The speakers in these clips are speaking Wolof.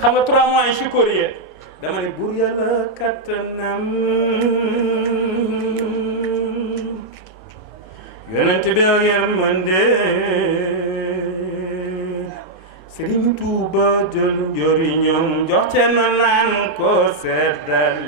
xam nga 3 mois yi chikorie dama ne buur yàlla kattanam yonent bi ak yërmande Serigne Touba jël njëriñam jox Thierno naan ko sedalel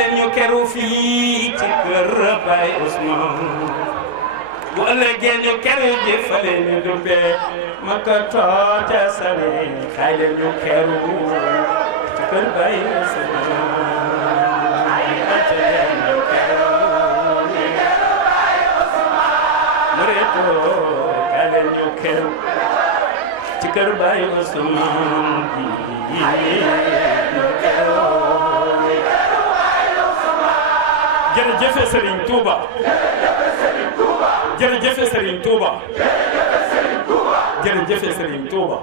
leen ñu keru fii ci kër Baay Ousmane bu ëllëgee ñu keru ji fale ñu dubbee Makka toote sare xay leen ñu keru ci kër Baay Ousmane leen ñu keru mureto xay leen ñu keru ci kër Baay Ousmane jërëjëf Serigne Touba jërëjëf Serigne Touba jërëjëf Serigne Touba